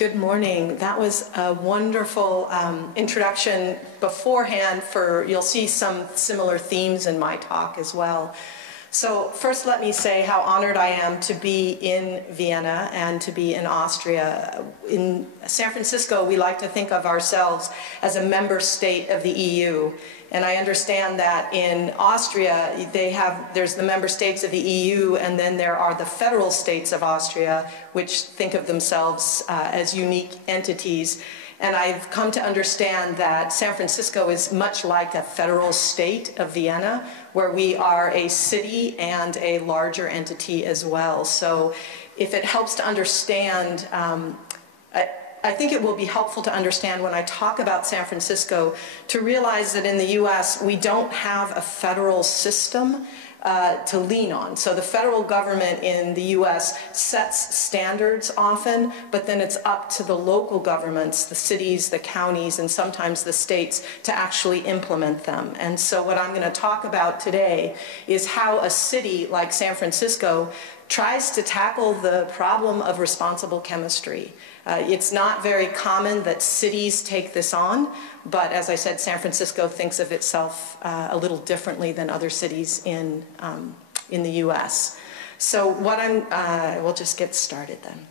Good morning. That was a wonderful introduction beforehand you'll see some similar themes in my talk as well. So first let me say how honored I am to be in Vienna and to be in Austria. In San Francisco, we like to think of ourselves as a member state of the EU. And I understand that in Austria, there's the member states of the EU, and then there are the federal states of Austria, which think of themselves as unique entities. And I've come to understand that San Francisco is much like a federal state of Vienna, where we are a city and a larger entity as well. So if it helps to understand, I think it will be helpful to understand when I talk about San Francisco to realize that in the US we don't have a federal system to lean on. So the federal government in the US sets standards often, but then it's up to the local governments, the cities, the counties, and sometimes the states to actually implement them. And so what I'm going to talk about today is how a city like San Francisco tries to tackle the problem of responsible chemistry. It's not very common that cities take this on, but as I said, San Francisco thinks of itself a little differently than other cities in the US. So we'll just get started then.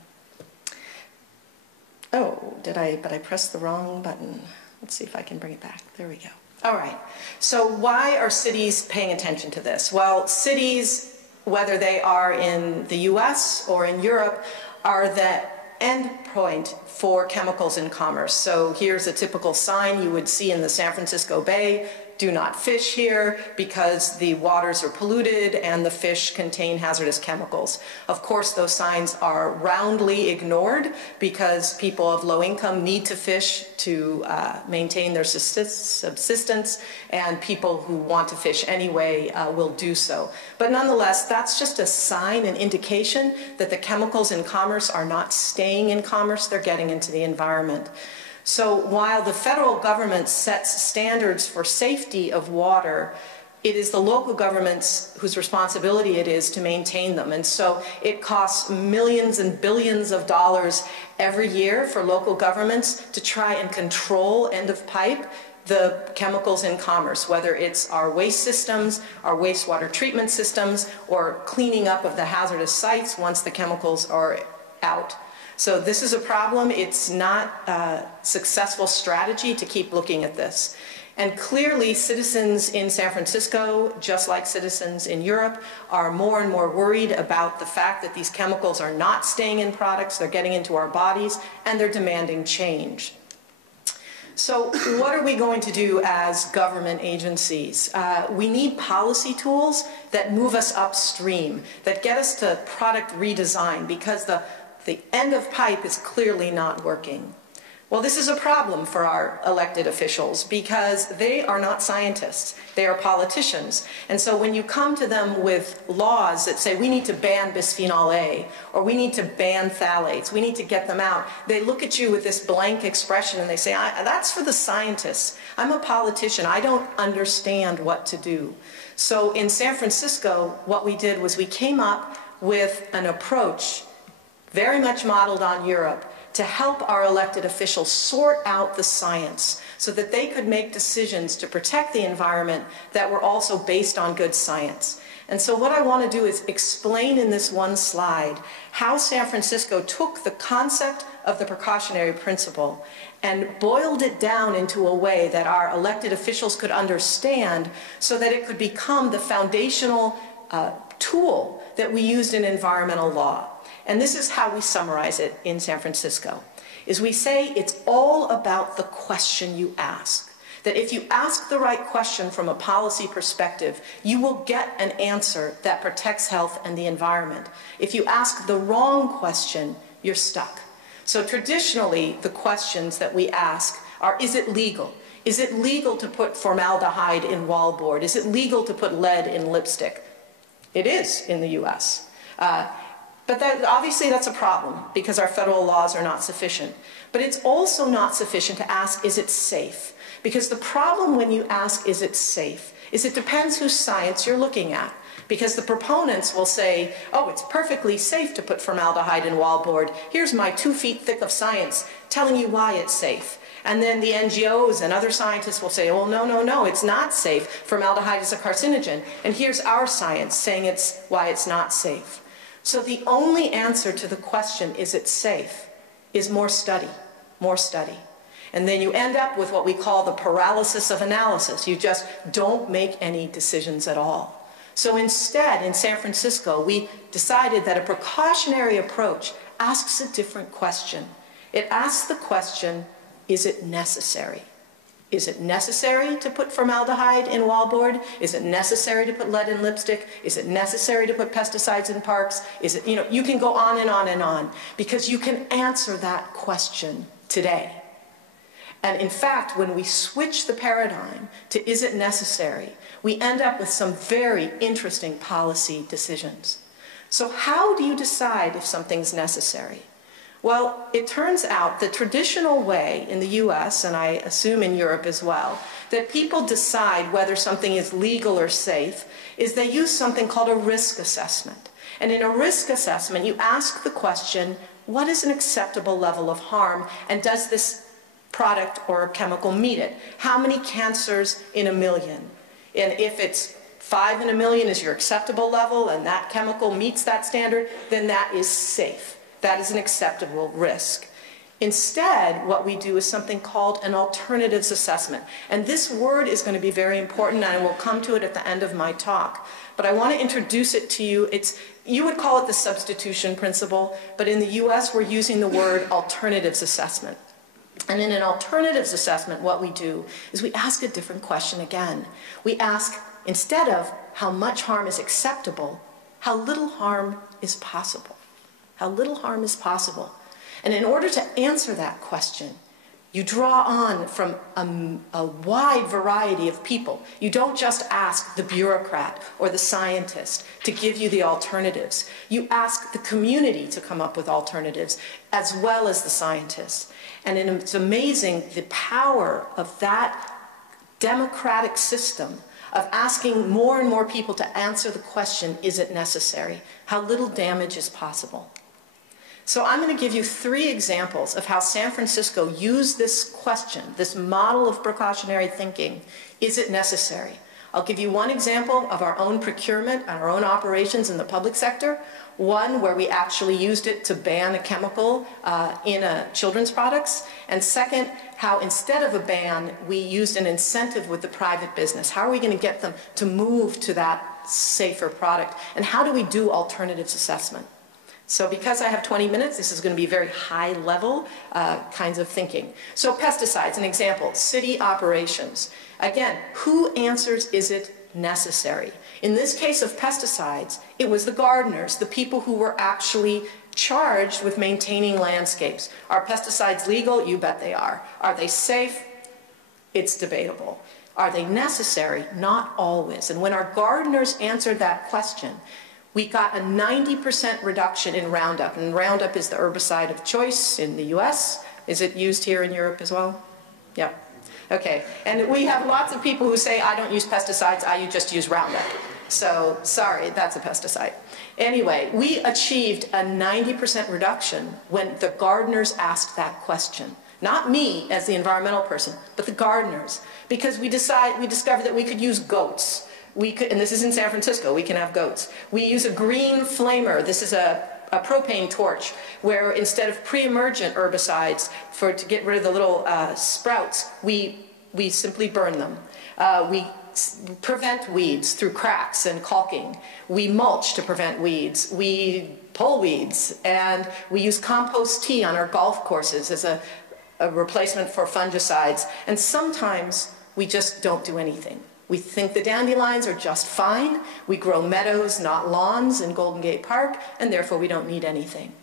Oh, but I pressed the wrong button. Let's see if I can bring it back. There we go. All right, so why are cities paying attention to this? Well, cities, whether they are in the US or in Europe, are the end point for chemicals in commerce. So here's a typical sign you would see in the San Francisco Bay: do not fish here because the waters are polluted and the fish contain hazardous chemicals. Of course, those signs are roundly ignored because people of low income need to fish to maintain their subsistence, and people who want to fish anyway will do so. But nonetheless, that's just a sign, an indication that the chemicals in commerce are not staying in commerce, they're getting into the environment. So while the federal government sets standards for safety of water, it is the local governments whose responsibility it is to maintain them. And so it costs millions and billions of dollars every year for local governments to try and control end of pipe the chemicals in commerce, whether it's our waste systems, our wastewater treatment systems, or cleaning up of the hazardous sites once the chemicals are out. So this is a problem. It's not a successful strategy to keep looking at this. And clearly, citizens in San Francisco, just like citizens in Europe, are more and more worried about the fact that these chemicals are not staying in products, they're getting into our bodies, and they're demanding change. So what are we going to do as government agencies? We need policy tools that move us upstream, that get us to product redesign, because the end of pipe is clearly not working. Well, this is a problem for our elected officials because they are not scientists, they are politicians. And so when you come to them with laws that say we need to ban bisphenol A, or we need to ban phthalates, we need to get them out, they look at you with this blank expression and they say, that's for the scientists. I'm a politician, I don't understand what to do. So in San Francisco, what we did was we came up with an approach very much modeled on Europe to help our elected officials sort out the science so that they could make decisions to protect the environment that were also based on good science. And so what I want to do is explain in this one slide how San Francisco took the concept of the precautionary principle and boiled it down into a way that our elected officials could understand so that it could become the foundational tool that we used in environmental law. And this is how we summarize it in San Francisco, is we say it's all about the question you ask. That if you ask the right question from a policy perspective, you will get an answer that protects health and the environment. If you ask the wrong question, you're stuck. So traditionally, the questions that we ask are, is it legal? Is it legal to put formaldehyde in wallboard? Is it legal to put lead in lipstick? It is in the US. But obviously that's a problem because our federal laws are not sufficient. But it's also not sufficient to ask, is it safe? Because the problem when you ask, is it safe, is it depends whose science you're looking at. Because the proponents will say, oh, it's perfectly safe to put formaldehyde in wallboard. Here's my 2 feet thick of science telling you why it's safe. And then the NGOs and other scientists will say, oh, no, no, no, it's not safe. Formaldehyde is a carcinogen. And here's our science saying it's why it's not safe. So the only answer to the question, is it safe, is more study, more study. And then you end up with what we call the paralysis of analysis. You just don't make any decisions at all. So instead, in San Francisco, we decided that a precautionary approach asks a different question. It asks the question, is it necessary? Is it necessary to put formaldehyde in wallboard? Is it necessary to put lead in lipstick? Is it necessary to put pesticides in parks? Is it, you can go on and on and on, because you can answer that question today. And in fact, when we switch the paradigm to is it necessary, we end up with some very interesting policy decisions. So how do you decide if something's necessary? Well, it turns out the traditional way in the US, and I assume in Europe as well, that people decide whether something is legal or safe is they use something called a risk assessment. And in a risk assessment, you ask the question, what is an acceptable level of harm, and does this product or chemical meet it? How many cancers in a million? And if it's 5 in a million is your acceptable level and that chemical meets that standard, then that is safe. That is an acceptable risk. Instead, what we do is something called an alternatives assessment. And this word is going to be very important, and I will come to it at the end of my talk. But I want to introduce it to you. You would call it the substitution principle, but in the US we're using the word alternatives assessment. And in an alternatives assessment, what we do is we ask a different question again. We ask, instead of how much harm is acceptable, how little harm is possible. How little harm is possible. And in order to answer that question, you draw on from a wide variety of people. You don't just ask the bureaucrat or the scientist to give you the alternatives. You ask the community to come up with alternatives, as well as the scientists. And it's amazing the power of that democratic system of asking more and more people to answer the question, is it necessary? How little damage is possible? So I'm going to give you 3 examples of how San Francisco used this question, this model of precautionary thinking, is it necessary? I'll give you one example of our own procurement, our own operations in the public sector, one where we actually used it to ban a chemical in children's products, and second, how instead of a ban, we used an incentive with the private business. How are we going to get them to move to that safer product, and how do we do alternatives assessment? So because I have 20 minutes, this is going to be very high-level kinds of thinking. So pesticides, an example, city operations. Again, who answers, is it necessary? In this case of pesticides, it was the gardeners, the people who were actually charged with maintaining landscapes. Are pesticides legal? You bet they are. Are they safe? It's debatable. Are they necessary? Not always. And when our gardeners answered that question, we got a 90% reduction in Roundup. And Roundup is the herbicide of choice in the US. Is it used here in Europe as well? Yeah. Okay. And we have lots of people who say, I don't use pesticides, I just use Roundup. So, sorry, that's a pesticide. Anyway, we achieved a 90% reduction when the gardeners asked that question. Not me as the environmental person, but the gardeners. Because we discovered that we could use goats. And this is in San Francisco, we can have goats. We use a green flamer. This is a propane torch, where instead of pre-emergent herbicides to get rid of the little sprouts, we simply burn them. We prevent weeds through cracks and caulking. We mulch to prevent weeds. We pull weeds. And we use compost tea on our golf courses as a replacement for fungicides. And sometimes we just don't do anything. We think the dandelions are just fine. We grow meadows, not lawns, in Golden Gate Park, and therefore we don't need anything.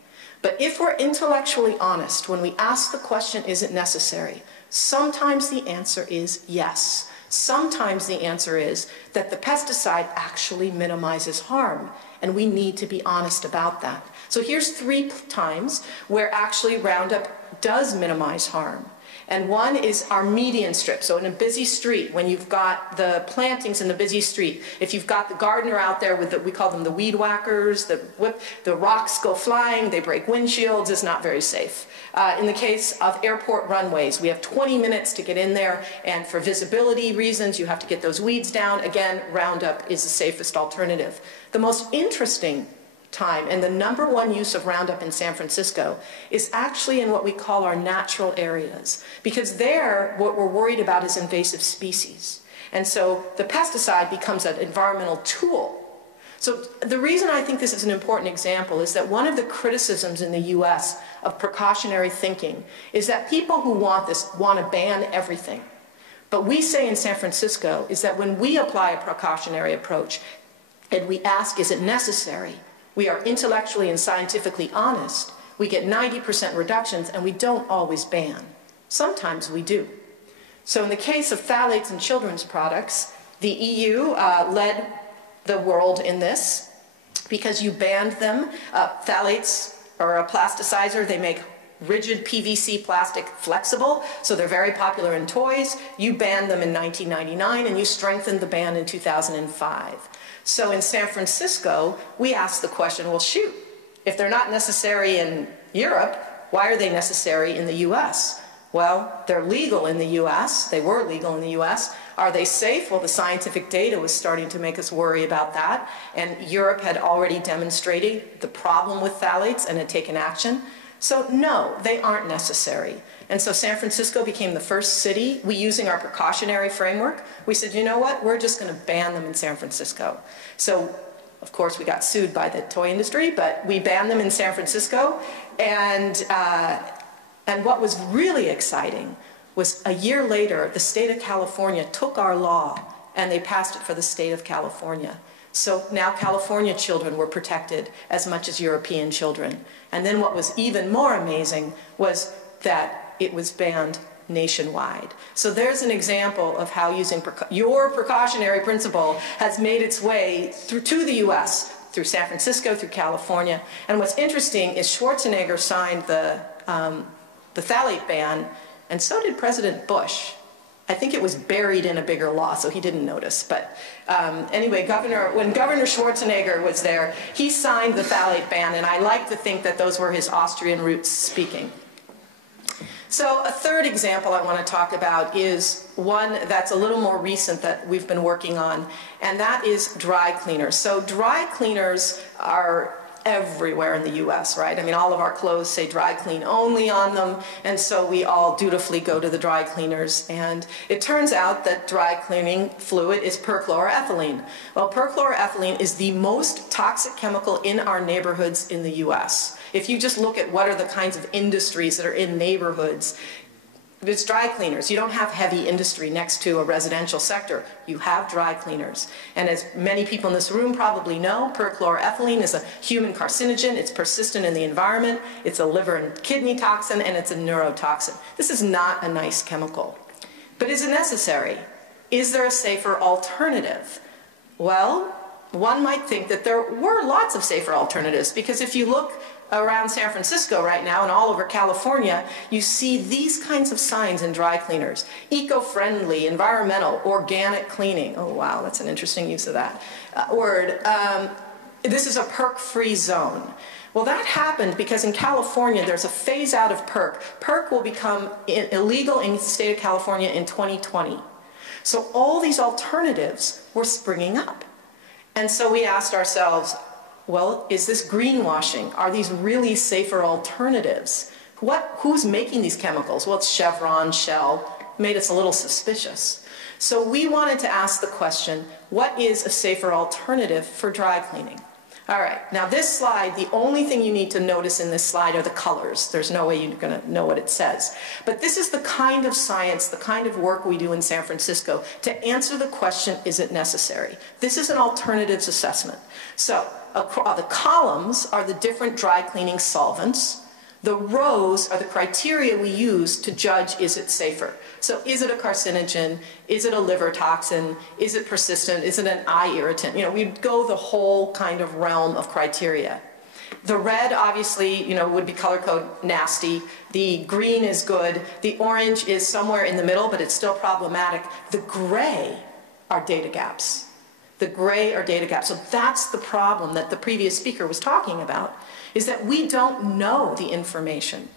But if we're intellectually honest, when we ask the question, is it necessary? Sometimes the answer is yes. Sometimes the answer is that the pesticide actually minimizes harm, and we need to be honest about that. So here's 3 times where actually Roundup does minimize harm. And one is our median strip. So in a busy street, when you've got the plantings in the busy street, if you've got the gardener out there with we call them the weed whackers, the rocks go flying, they break windshields, it's not very safe. In the case of airport runways, we have 20 minutes to get in there, and for visibility reasons, you have to get those weeds down. Again, Roundup is the safest alternative. The most interesting time and the #1 use of Roundup in San Francisco is actually in what we call our natural areas, because there what we're worried about is invasive species, and so the pesticide becomes an environmental tool. So the reason I think this is an important example is that one of the criticisms in the US of precautionary thinking is that people who want this want to ban everything. But we say in San Francisco is that when we apply a precautionary approach and we ask, is it necessary? We are intellectually and scientifically honest. We get 90% reductions, and we don't always ban. Sometimes we do. So in the case of phthalates in children's products, the EU led the world in this because you banned them. Phthalates are a plasticizer. They make rigid PVC plastic flexible, so they're very popular in toys. You banned them in 1999, and you strengthened the ban in 2005. So in San Francisco, we asked the question, well, shoot, if they're not necessary in Europe, why are they necessary in the US? Well, they're legal in the US. They were legal in the US. Are they safe? Well, the scientific data was starting to make us worry about that, and Europe had already demonstrated the problem with phthalates and had taken action. So no, they aren't necessary. And so San Francisco became the first city, we using our precautionary framework, we said, you know what, we're just going to ban them in San Francisco. So, of course, we got sued by the toy industry, but we banned them in San Francisco. And what was really exciting was a year later, the state of California took our law and they passed it for the state of California. So now California children were protected as much as European children. And then what was even more amazing was that it was banned nationwide. So there's an example of how using your precautionary principle has made its way through to the US, through San Francisco, through California. And what's interesting is Schwarzenegger signed the phthalate ban, and so did President Bush. I think it was buried in a bigger law, so he didn't notice. But anyway, when Governor Schwarzenegger was there, he signed the phthalate ban, and I like to think that those were his Austrian roots speaking. So a third example I want to talk about is one that's a little more recent that we've been working on, and that is dry cleaners. So dry cleaners are everywhere in the US, right? I mean, all of our clothes say dry clean only on them, and so we all dutifully go to the dry cleaners. And it turns out that dry cleaning fluid is perchloroethylene. Well, perchloroethylene is the most toxic chemical in our neighborhoods in the US. If you just look at what are the kinds of industries that are in neighborhoods, it's dry cleaners. You don't have heavy industry next to a residential sector. You have dry cleaners. And as many people in this room probably know, perchloroethylene is a human carcinogen. It's persistent in the environment. It's a liver and kidney toxin, and it's a neurotoxin. This is not a nice chemical. But is it necessary? Is there a safer alternative? Well, one might think that there were lots of safer alternatives, because if you look around San Francisco right now and all over California, you see these kinds of signs in dry cleaners. Eco-friendly, environmental, organic cleaning. Oh wow, that's an interesting use of that word. This is a PERC-free zone. Well, that happened because in California there's a phase out of PERC. PERC will become illegal in the state of California in 2020. So all these alternatives were springing up. And so we asked ourselves, well, is this greenwashing? Are these really safer alternatives? Who's making these chemicals? Well, it's Chevron, Shell, made us a little suspicious. So we wanted to ask the question, what is a safer alternative for dry cleaning? All right, now this slide, the only thing you need to notice in this slide are the colors. There's no way you're going to know what it says. But this is the kind of science, the kind of work we do in San Francisco to answer the question, is it necessary? This is an alternatives assessment. So the columns are the different dry cleaning solvents. The rows are the criteria we use to judge, is it safer? So is it a carcinogen? Is it a liver toxin? Is it persistent? Is it an eye irritant? You know, we'd go the whole kind of realm of criteria. The red, obviously, would be color code nasty. The green is good. The orange is somewhere in the middle, but it's still problematic. The gray are data gaps. The gray are data gaps. So that's the problem that the previous speaker was talking about, is that we don't know the information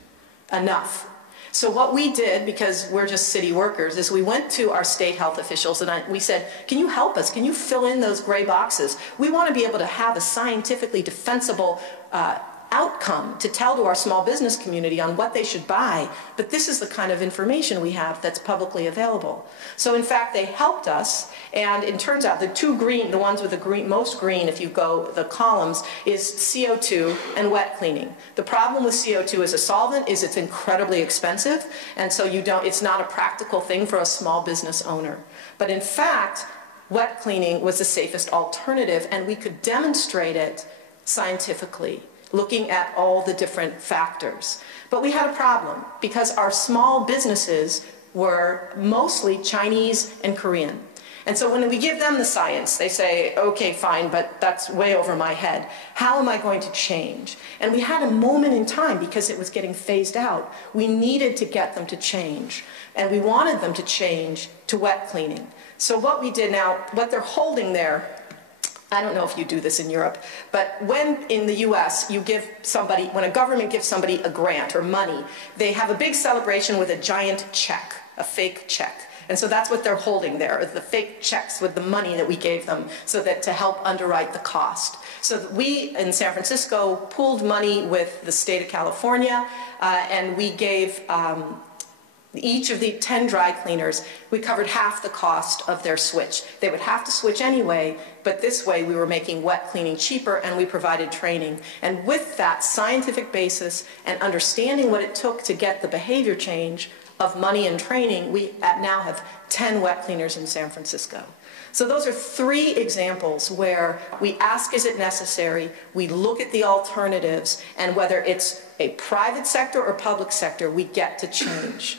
enough. So what we did, because we're just city workers, is we went to our state health officials and we said, can you help us? Can you fill in those gray boxes? We want to be able to have a scientifically defensible outcome to tell to our small business community on what they should buy, but this is the kind of information we have that's publicly available. So in fact, they helped us, and it turns out the two green, the ones with the green, most green, if you go the columns, is CO2 and wet cleaning. The problem with CO2 as a solvent is it's incredibly expensive, and so it's not a practical thing for a small business owner. But in fact, wet cleaning was the safest alternative, and we could demonstrate it scientifically, looking at all the different factors. But we had a problem because our small businesses were mostly Chinese and Korean. And so when we give them the science, they say, okay, fine, but that's way over my head. How am I going to change? And we had a moment in time because it was getting phased out. We needed to get them to change. And we wanted them to change to wet cleaning. So what we did now, what they're holding there, I don't know if you do this in Europe, but when in the US you give somebody, when a government gives somebody a grant or money, they have a big celebration with a giant check, a fake check. And so that's what they're holding there, the fake checks with the money that we gave them so that to help underwrite the cost. So we in San Francisco pooled money with the state of California, and we gave each of the 10 dry cleaners, we covered half the cost of their switch. They would have to switch anyway, but this way we were making wet cleaning cheaper and we provided training. And with that scientific basis and understanding what it took to get the behavior change of money and training, we now have 10 wet cleaners in San Francisco. So those are 3 examples where we ask, is it necessary? We look at the alternatives, and whether it's a private sector or public sector, we get to change.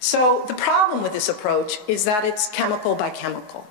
So the problem with this approach is that it's chemical by chemical.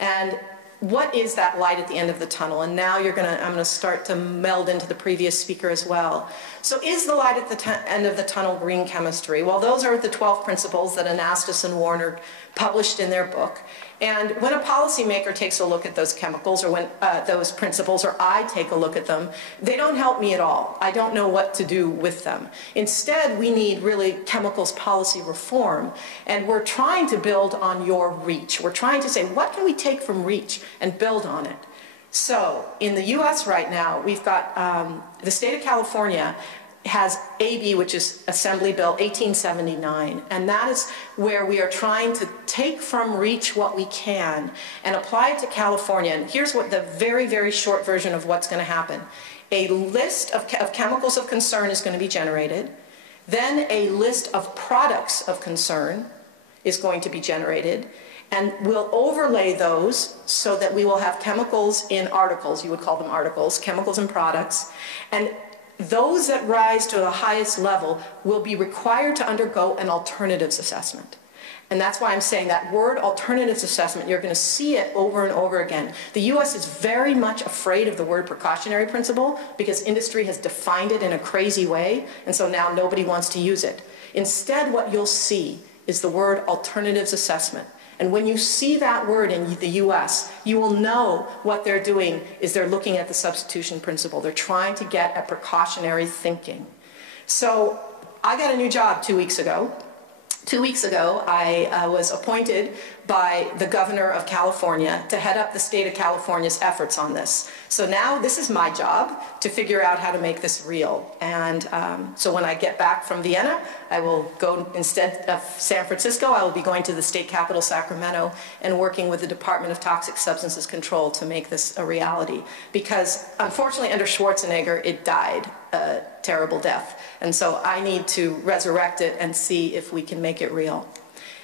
And what is that light at the end of the tunnel? And now I'm going to start to meld into the previous speaker as well. So is the light at the end of the tunnel green chemistry? Well, those are the 12 principles that Anastas and Warner published in their book. And when a policymaker takes a look at those chemicals, or when those principles, or I take a look at them, they don't help me at all. I don't know what to do with them. Instead, we need really chemicals policy reform. And we're trying to build on your REACH. We're trying to say, what can we take from REACH and build on it? So in the US right now, we've got the state of California has AB, which is Assembly Bill 1879, and that is where we are trying to take from REACH what we can and apply it to California. And here's what the very, very short version of what's going to happen. A list of chemicals of concern is going to be generated. Then a list of products of concern is going to be generated. And we'll overlay those so that we will have chemicals in articles, you would call them articles, chemicals and products. And those that rise to the highest level will be required to undergo an alternatives assessment. And that's why I'm saying that word alternatives assessment, you're going to see it over and over again. The US is very much afraid of the word precautionary principle because industry has defined it in a crazy way, and so now nobody wants to use it. Instead, what you'll see is the word alternatives assessment. And when you see that word in the US, you will know what they're doing is they're looking at the substitution principle. They're trying to get at precautionary thinking. So I got a new job 2 weeks ago. 2 weeks ago, I was appointed by the governor of California to head up the state of California's efforts on this. So now this is my job to figure out how to make this real. And so when I get back from Vienna, I will go, instead of San Francisco, I will be going to the state capital, Sacramento, and working with the Department of Toxic Substances Control to make this a reality. Because unfortunately, under Schwarzenegger, it died a terrible death. And so I need to resurrect it and see if we can make it real.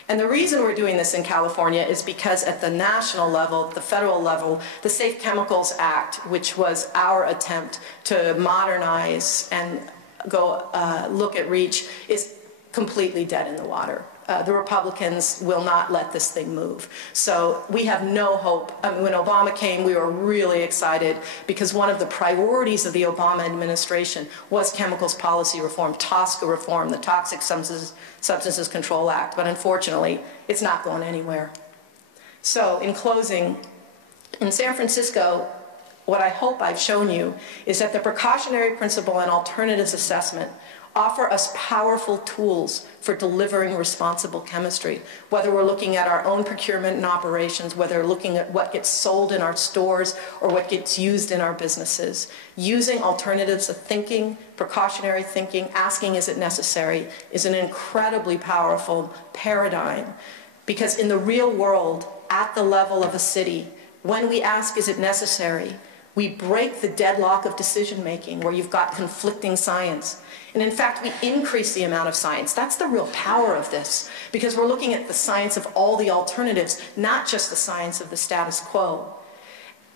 And the reason we're doing this in California is because at the national level, the federal level, the Safe Chemicals Act, which was our attempt to modernize and go look at REACH, is completely dead in the water. the Republicans will not let this thing move. So we have no hope. I mean, when Obama came, we were really excited because one of the priorities of the Obama administration was chemicals policy reform, TSCA reform, the Toxic Substances Control Act. But unfortunately, it's not going anywhere. So in closing, in San Francisco, what I hope I've shown you is that the precautionary principle and alternatives assessment offer us powerful tools for delivering responsible chemistry, whether we're looking at our own procurement and operations, whether we're looking at what gets sold in our stores or what gets used in our businesses. Using alternatives of thinking, precautionary thinking, asking is it necessary, is an incredibly powerful paradigm. Because in the real world, at the level of a city, when we ask is it necessary, we break the deadlock of decision-making where you've got conflicting science. And in fact, we increase the amount of science. That's the real power of this, because we're looking at the science of all the alternatives, not just the science of the status quo.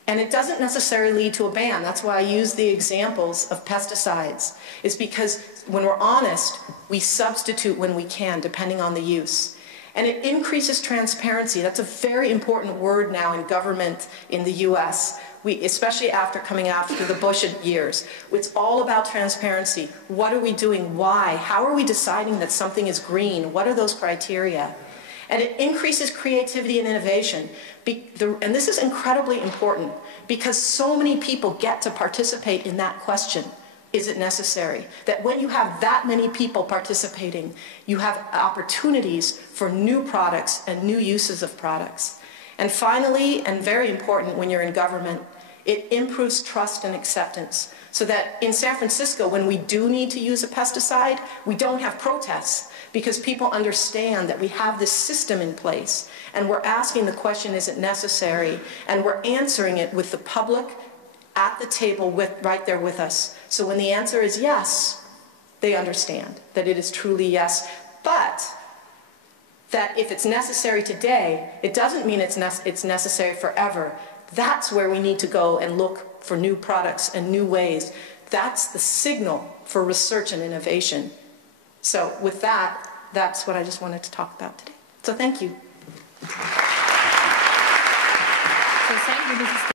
And it doesn't necessarily lead to a ban. That's why I use the examples of pesticides. It's because when we're honest, we substitute when we can, depending on the use. And it increases transparency. That's a very important word now in government in the US. Especially after coming out through the Bush years. It's all about transparency. What are we doing? Why? How are we deciding that something is green? What are those criteria? And it increases creativity and innovation. And this is incredibly important because so many people get to participate in that question. Is it necessary? That when you have that many people participating, you have opportunities for new products and new uses of products. And finally, and very important when you're in government, it improves trust and acceptance. So that in San Francisco, when we do need to use a pesticide, we don't have protests because people understand that we have this system in place and we're asking the question, is it necessary? And we're answering it with the public at the table right there with us. So when the answer is yes, they understand that it is truly yes. But that if it's necessary today, it doesn't mean it's necessary forever. That's where we need to go and look for new products and new ways. That's the signal for research and innovation. So with that, that's what I just wanted to talk about today. So thank you.